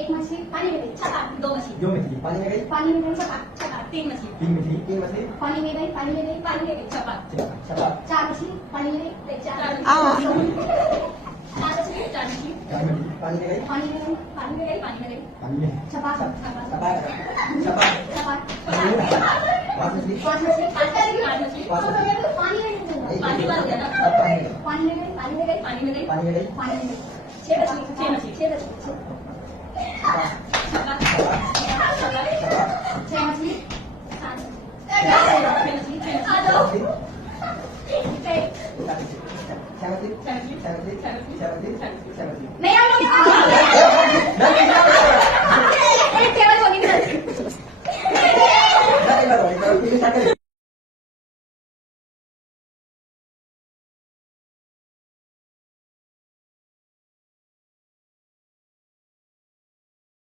एक मछली पानी में गई छपाक, दो मछली पानी में गई छपाक छपाक, तीन मछली तीन मछली पानी में गई पानी में गई छपाक, छपाक चार मछली पानी में गई चार मछली पानी में गई पानी में गई पानी में छपाक छपाक छपाक पांच मछली पांच मछली पानी में गई छह मछली छह मछली